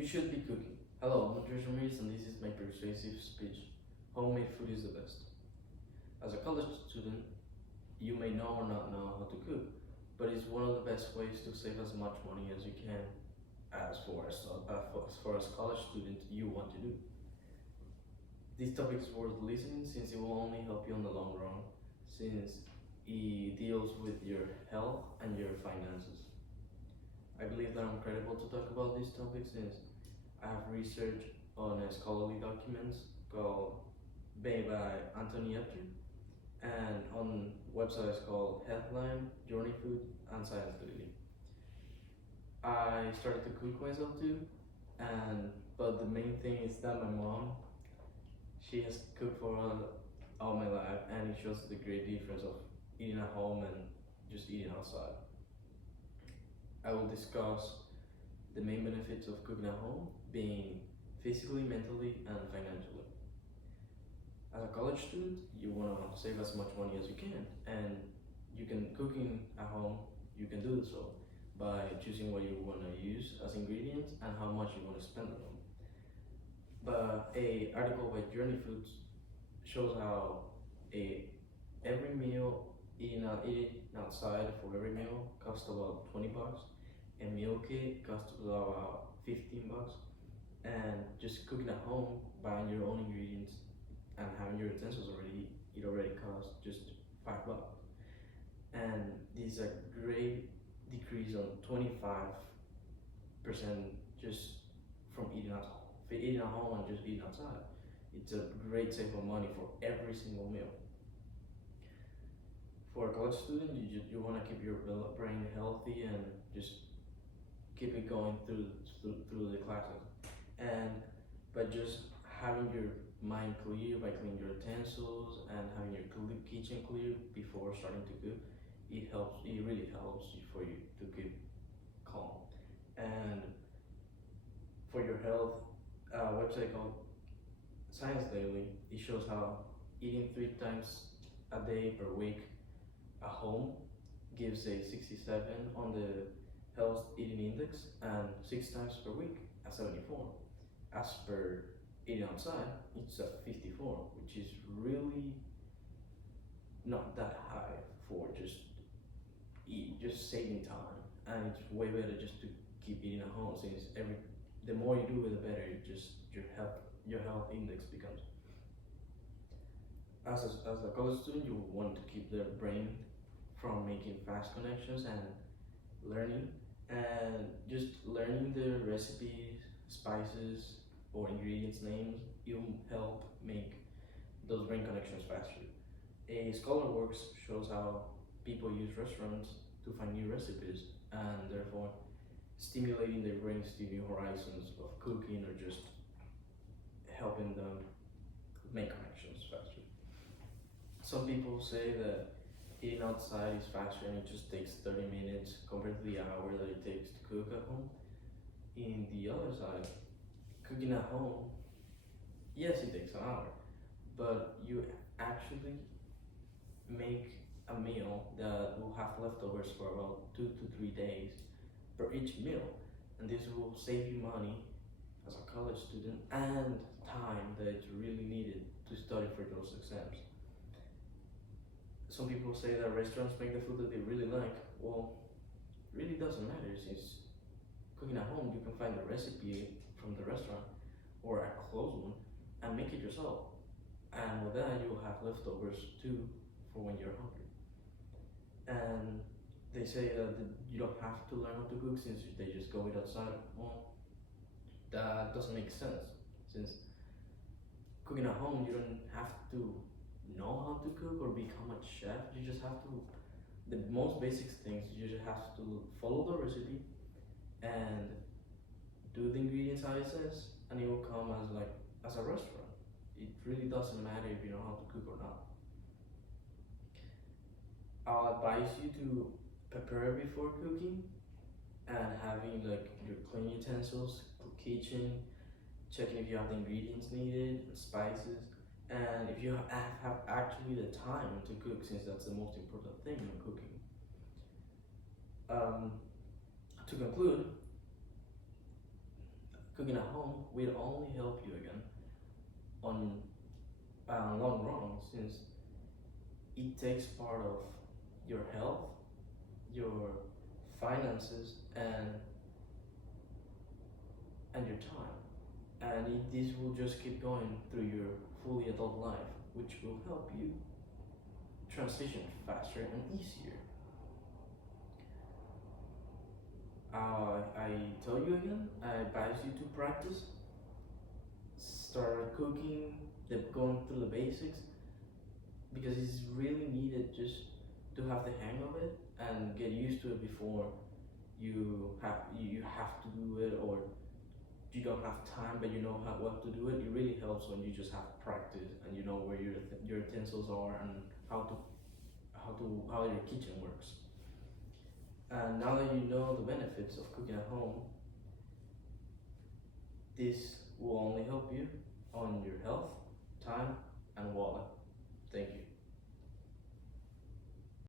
You should be cooking. Hello, I'm Andrés Ramírez, and this is my persuasive speech. Homemade food is the best. As a college student, you may know or not know how to cook, but it's one of the best ways to save as much money as you can as far as college student you want to do. This topic is worth listening since it will only help you in the long run, since it deals with your health and your finances. I believe that I'm credible to talk about this topic since I have researched on a scholarly documents called made by Anthony Epter and on websites called Healthline, Journey Food, and Science Daily. I started to cook myself too, but the main thing is that my mom, she has cooked for all my life, and it shows the great difference of eating at home and just eating outside. I will discuss the main benefits of cooking at home, being physically, mentally, and financially. As a college student, you want to save as much money as you can, and you can cooking at home, you can do so by choosing what you want to use as ingredients and how much you want to spend on them. But a article by Journey Foods shows how every meal eating outside for every meal costs about $20. A meal kit costs about $15, and just cooking at home, buying your own ingredients and having your utensils it already costs just $5. And this is a great decrease on 25% just from eating at home and just eating outside. It's a great save of money for every single meal. For a college student, you want to keep your brain healthy and just keep it going through the classes, but just having your mind clear by cleaning your utensils and having your kitchen clear before starting to cook, it really helps for you to keep calm. And for your health, a website called Science Daily, it shows how eating 3 times a day per week at home gives a 67 on the health eating index, and 6 times per week at 74. As per eating outside, it's at 54, which is really not that high for just saving time, and it's way better just to keep eating at home since the more you do it, the better your health index becomes. As a college student, you want to keep their brain from making fast connections and learning, and just learning the recipes, spices, or ingredients names, it'll help make those brain connections faster. A scholar works shows how people use restaurants to find new recipes and therefore stimulating their brains to new horizons of cooking or just helping them make connections faster. Some people say that eating outside is faster and it just takes 30 minutes compared to the hour that it takes to cook at home. In the other side, cooking at home, yes, it takes an hour, but you actually make a meal that will have leftovers for about 2 to 3 days per each meal, and this will save you money as a college student and time that is really needed to study for those exams. Some people say that restaurants make the food that they really like. Well, it really doesn't matter since cooking at home, you can find the recipe from the restaurant or a close one and make it yourself. And with that, you'll have leftovers too for when you're hungry. And they say that you don't have to learn how to cook since they just go it outside. Well, that doesn't make sense since cooking at home, you don't have to know how to cook or become a chef. You just have to, the most basic things, you just have to follow the recipe and do the ingredients how it says, and it will come as a restaurant. It really doesn't matter if you know how to cook or not. I'll advise you to prepare before cooking and having your clean utensils, kitchen, checking if you have the ingredients needed, spices, and if you have actually the time to cook, since that's the most important thing in cooking. To conclude, cooking at home will only help you again on long run, since it takes part of your health, your finances, and your time, and this will just keep going through your fully adult life, which will help you transition faster and easier. I tell you again, I advise you to practice, start cooking, going through the basics, because it's really needed just to have the hang of it and get used to it before you have to do it, or you don't have time but you know what to do it. It really helps when you just have practice and you know where your utensils are and how your kitchen works. And now that you know the benefits of cooking at home, this will only help you on your health, time, and wallet.